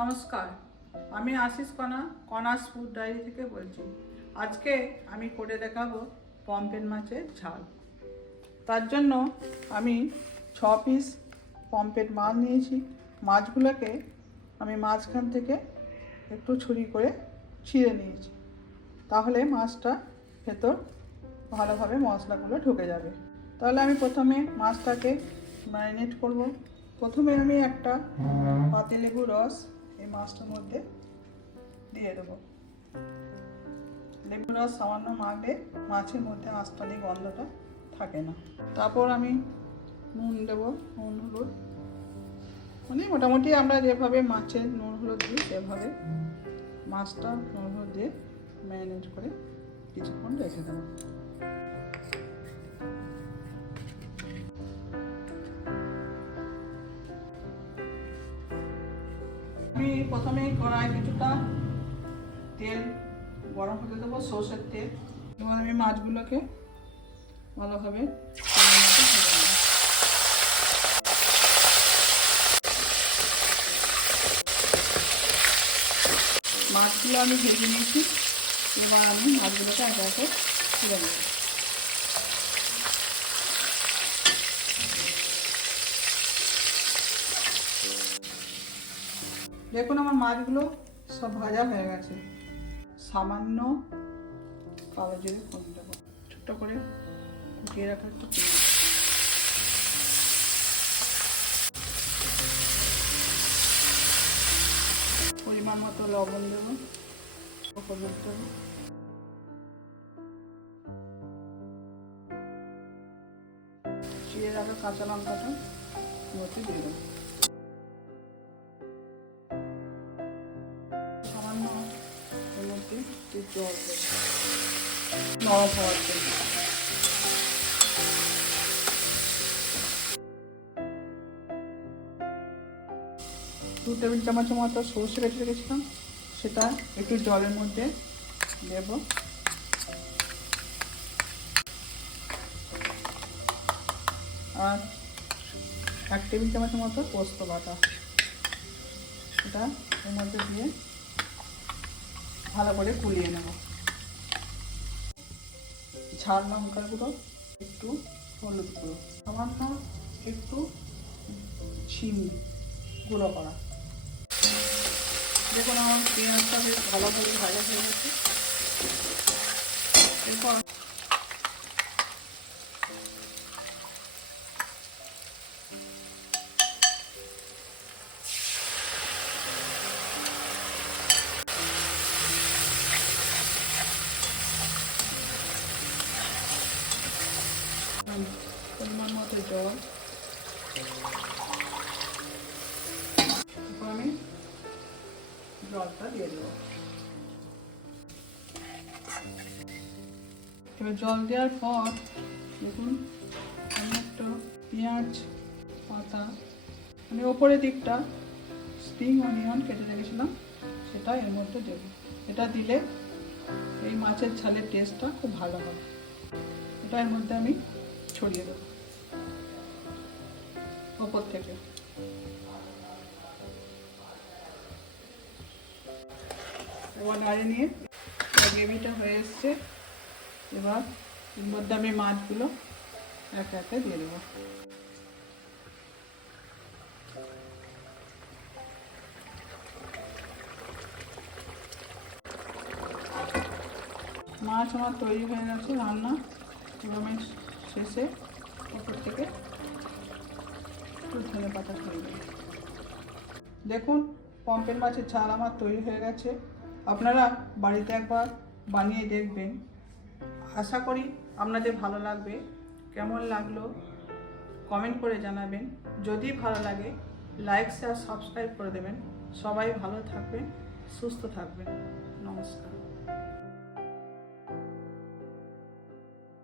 নমস্কার, আমি আশিস কণা কণাস ফুড ডায়েরি থেকে বলছি। আজকে আমি করে দেখাবো পমফ্রেট মাছের ঝাল। তার জন্য আমি 6 পিস পমফ্রেট মাছ নিয়েছি। মাছগুলোকে আমি মাঝখান থেকে একটু ছুরি করে ছিঁড়ে নিয়েছি, তাহলে মাছটা ভেতর ভালোভাবে মশলাগুলো ঢুকে যাবে। তাহলে আমি প্রথমে মাছটাকে ম্যারিনেট করব। প্রথমে আমি একটা পাতিলেবু রস এই মাছটার মধ্যে দিয়ে দেবো। লেবু রস সামান্য মাখলে মাছের মধ্যে আঁশটানি গন্ধটা থাকে না। তারপর আমি নুন দেবো, নুন হলুদ, মানে মোটামুটি আমরা যেভাবে মাছের নুন হলুদ দিই সেভাবে মাছটা নুন হলুদ দিয়ে ম্যারিনেট করে কিছুক্ষণ রেখে দেবো। আমি প্রথমে কড়াই কিছুটা তেল গরম হতে দেবো, সর্ষের তেল। এবার আমি মাছগুলোকে ভালোভাবে মাছগুলো আমি ভেজে নিয়েছি। এবার আমি মাছগুলোকে একে একে ছেড়ে দেবো। দেখুন আমার মাছগুলো সব ভাজা হয়ে গেছে। সামান্য কালো জিরে ফোড়ন দেবো, ছোট্ট করে কুটিয়ে রাখা একটু পরিমাণ মতো লবণ দেবো, হলুদ দেবো, চিড়ে রাখা কাঁচা লঙ্কাটা মধ্যে দিয়ে দেবো। সামান্য এর মধ্যে একটু জল দেবো নরম হওয়ার জন্য। দু টেবিল চামচের মতো সর্ষে বেটে রেখেছিলাম, সেটা একটু জলের মধ্যে দেব। আর 1 টেবিল চামচের মতো পোস্ত বাটা, সেটা এর মধ্যে দিয়ে ভালো করে কুলিয়ে নেব। ঝাল লঙ্কার গুঁড়ো, একটু হলুদ গুঁড়ো, সামান্য একটু চিনি গুঁড়ো করা। দেখুন আমার পেঁয়াজটা বেশ ভালোভাবে ভাজা হয়ে গেছে। এরপর পরিমাণ মতো জল, আমি জলটা দিয়ে দেবো। এবার জল দেওয়ার পর দেখুন আমি একটা পেঁয়াজ পাতা, মানে ওপরের দিকটা স্প্রিং অনিয়ন কেটে রেখেছিলাম, সেটা এর মধ্যে দেবো। এটা দিলে এই মাছের ঝালের টেস্টটা খুব ভালো হয়। এটা এর মধ্যে আমি ছড়িয়ে দেবো ওপর থেকে। এবার নাড়িয়ে নিয়ে গ্রেভিটা হয়ে এসছে। এবার এর মধ্যে আমি মাছগুলো একে একে দিয়ে দেবো। মাছ আমার তৈরি হয়ে গেছে রান্না। এবার আমি শেষে ওপর থেকে একটু ধনে পাতা ছড়িয়ে দেবো। দেখুন পমফ্রেট মাছের ঝাল আমার তৈরি হয়ে গেছে। আপনারা বাড়িতে একবার বানিয়ে দেখবেন। আশা করি আপনাদের ভালো লাগবে। কেমন লাগলো কমেন্ট করে জানাবেন। যদি ভালো লাগে লাইক শেয়ার সাবস্ক্রাইব করে দেবেন। সবাই ভালো থাকবেন, সুস্থ থাকবেন। নমস্কার।